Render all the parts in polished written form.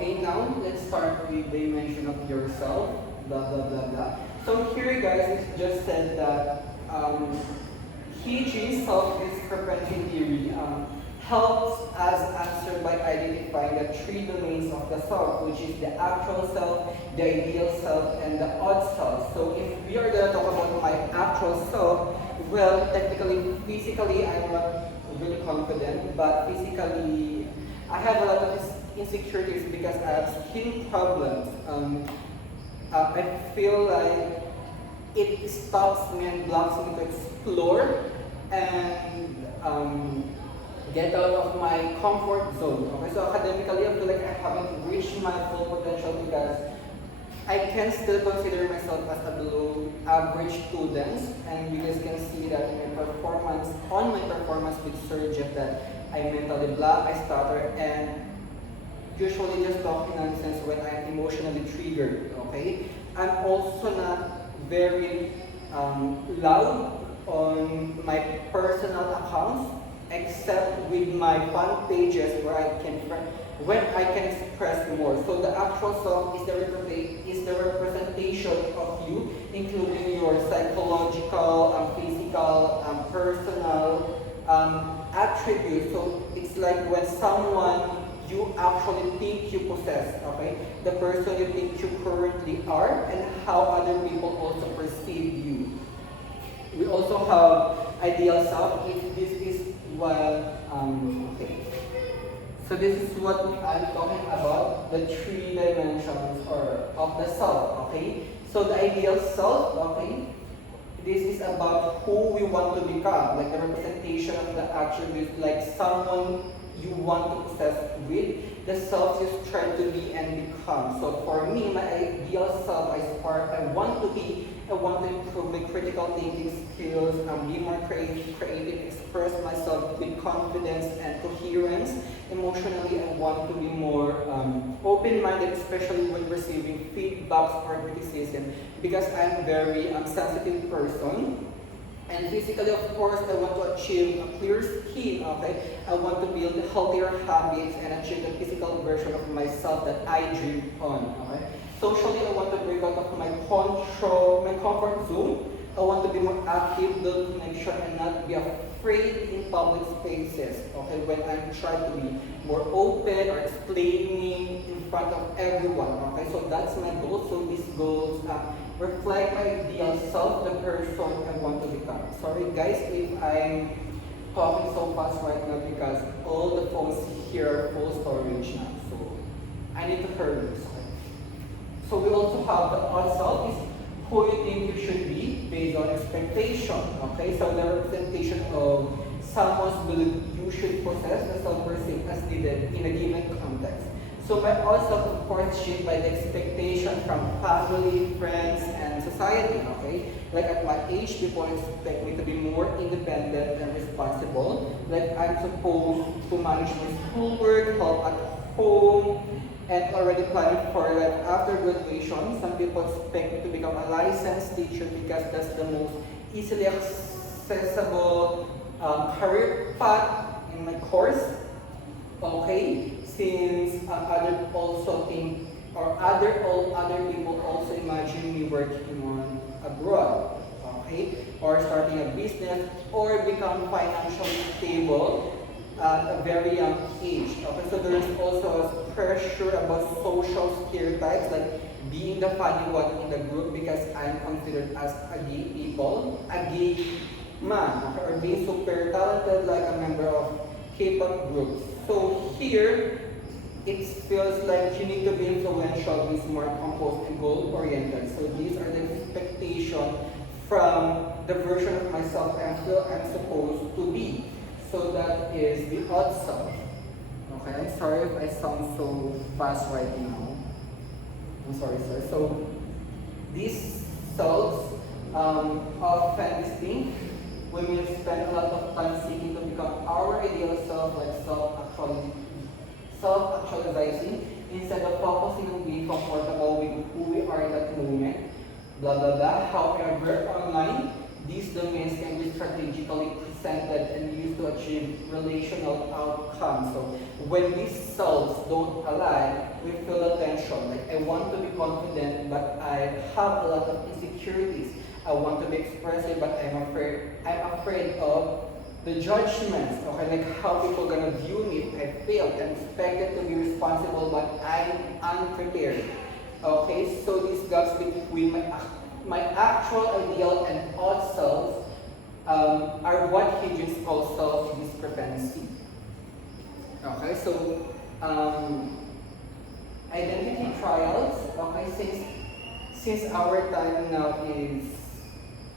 Okay, now let's start with the mention of yourself, blah blah blah blah. So here guys, it just said that He self-discrepancy theory helps us answer by identifying the three domains of the self, which is the actual self, the ideal self, and the odd self. So if we are going to talk about my actual self, well, technically, physically, I'm not really confident, but physically, I have a lot of insecurities because I have skin problems. I feel like it stops me and blocks me to explore and get out of my comfort zone. Okay, so academically, I feel like I haven't reached my full potential because I can still consider myself as a below average student, and you guys can see that in my performance, on my performance with Surgeon, that I mentally block, I stutter, and usually just talking nonsense when I'm emotionally triggered. Okay, I'm also not very loud on my personal accounts, except with my fan pages where I can express more. So the actual self is the representation of you, including your psychological, physical, personal attributes. So it's like when someone you actually think you possess, okay? The person you think you currently are, and how other people also perceive you. We also have ideal self. If this is okay. So this is what I'm talking about, the three dimensions of the self, okay? So the ideal self, okay, this is about who we want to become, like the representation of the attributes, like someone you want to possess with, the self you try to be and become. So for me, my ideal self, I want to improve my critical thinking skills, be more creative, express myself with confidence and coherence. Emotionally, I want to be more open-minded, especially when receiving feedbacks or criticism, because I'm very sensitive person. And physically, of course, I want to achieve a clear skin, okay? I want to build healthier habits and achieve the physical version of myself that I dream on, okay? Socially, I want to break out of my comfort zone. I want to be more active, build connection, and not be afraid in public spaces, okay? When I'm trying to be more open or explaining in front of everyone, okay? So that's my goal. So these goals reflect my ideal self, the person I want to become. Sorry guys if I'm talking so fast right now because all the phones here are full storage now. So I need to hurry. So we also have the odd self, is who you think you should be based on expectation. Okay, so the representation of someone's belief you should possess the self-perceived as needed in a given context. So my odd self, of course, shaped by the expectation from family, friends, and society. Okay, like at my age, people expect me to be more independent and responsible. Like I'm supposed to manage my schoolwork, help at home, and already planning for like after graduation. Some people expect me to become a licensed teacher because that's the most easily accessible career path in my course. Okay, since other also think or all other people also imagine me working on abroad, okay, or starting a business or become financially stable at a very young age. Okay, so there is also a pressure about social stereotypes like being the funny one in the group because I'm considered as a gay man, okay, or being super talented like a member of K-pop groups. So here, it feels like you need to be influential, be smart, composed, and goal-oriented. So these are the expectations from the version of myself I feel I'm supposed to be. So that is the odd self. Okay, I'm sorry if I sound so fast right now. I'm sorry, sir. So these selves often distinct when we spend a lot of time seeking to become our ideal self, like self-actualizing, instead of focusing on being comfortable with who we are in that moment, blah blah blah. However, online, these domains can be strategically centered and used to achieve relational outcomes. So when these selves don't align, we feel a tension. Like I want to be confident, but I have a lot of insecurities. I want to be expressive, but I'm afraid of the judgments, okay, like how people gonna view me if I failed. I'm expected to be responsible, but I'm unprepared. Okay, so these gaps between my actual ideal and odd selves are what Higgins calls self-discrepancy. Okay, so identity trials. Okay, since our time now is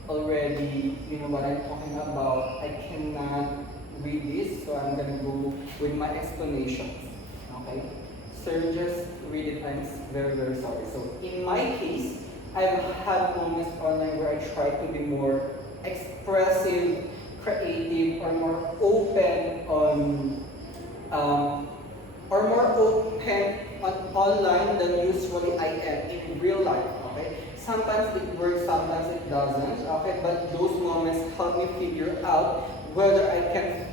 already, you know what I'm talking about, I cannot read this, so I'm gonna go with my explanations. Okay, so just read it. I'm very very sorry. So in my case, I've had moments online where I try to be more expressive, creative, or more open um, on online than usually I am in real life. Okay, sometimes it works, sometimes it doesn't. Okay, but those moments help me figure out whether I can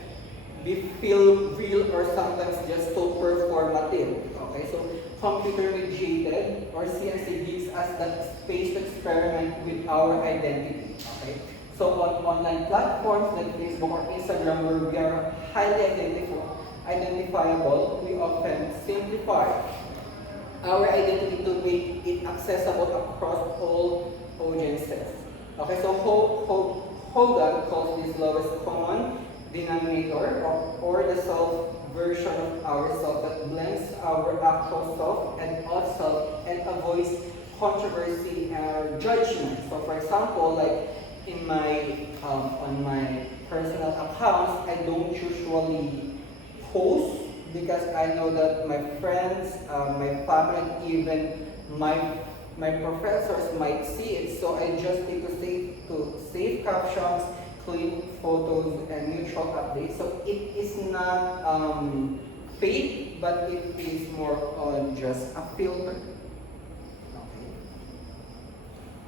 feel real or sometimes just so performative. Okay, so computer mediated or CNC gives us that space to experiment with our identity. Okay, so on online platforms like Facebook or Instagram, where we are highly identifiable, we often simplify our identity to make it accessible across all audiences. Okay, so Hogan calls this lowest common denominator or the self version of ourself that blends our actual self and odd self and avoids controversy and judgment. So for example, like in my on my personal accounts, I don't usually post because I know that my friends, my family, even my professors might see it. So I just need to save captions, clean photos, and neutral updates. So it is not fake, but it is more on just a filter. Okay.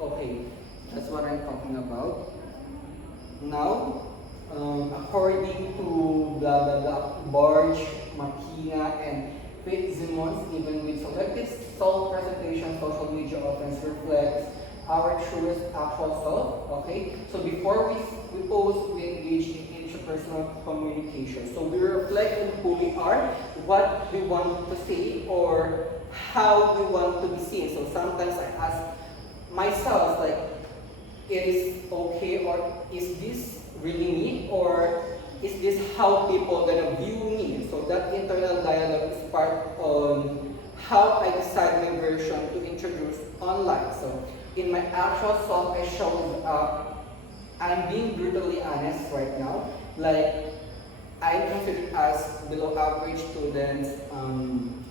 Okay, that's what I'm talking about. Now, according to blah blah blah, Barge, Makina, and Fitzsimmons, even with selective self-presentation, social media often reflects our truest actual self. Okay, so before we post, we engage in interpersonal communication. So we reflect on who we are, what we want to say, or how we want to be seen. So sometimes I ask myself, like, it is okay, or is this really me, or is this how people gonna view me? So that internal dialogue is part on how I decide my version to introduce online. So in my actual self, I showed up. I'm being brutally honest right now. Like I'm considered as below average students.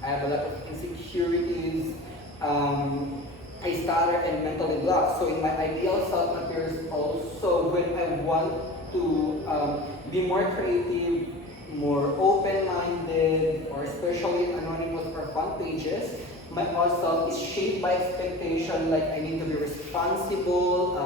I have a lot of insecurities. I stutter and mentally blocked. So in my ideal self appears also when I want to be more creative, more open-minded, or especially anonymous or fun pages. My odd self is shaped by expectation, like I need to be responsible,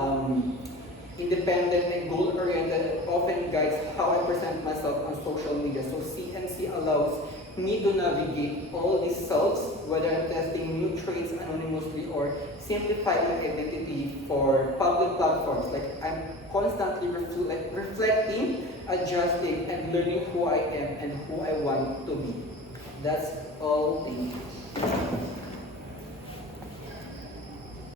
independent, and goal-oriented. It often guides how I present myself on social media. So CNC allows me to navigate all these selves, whether I'm testing new traits anonymously or simplifying my identity for public platforms. Like I'm constantly reflecting, adjusting, and learning who I am and who I want to be. That's all. Thank you.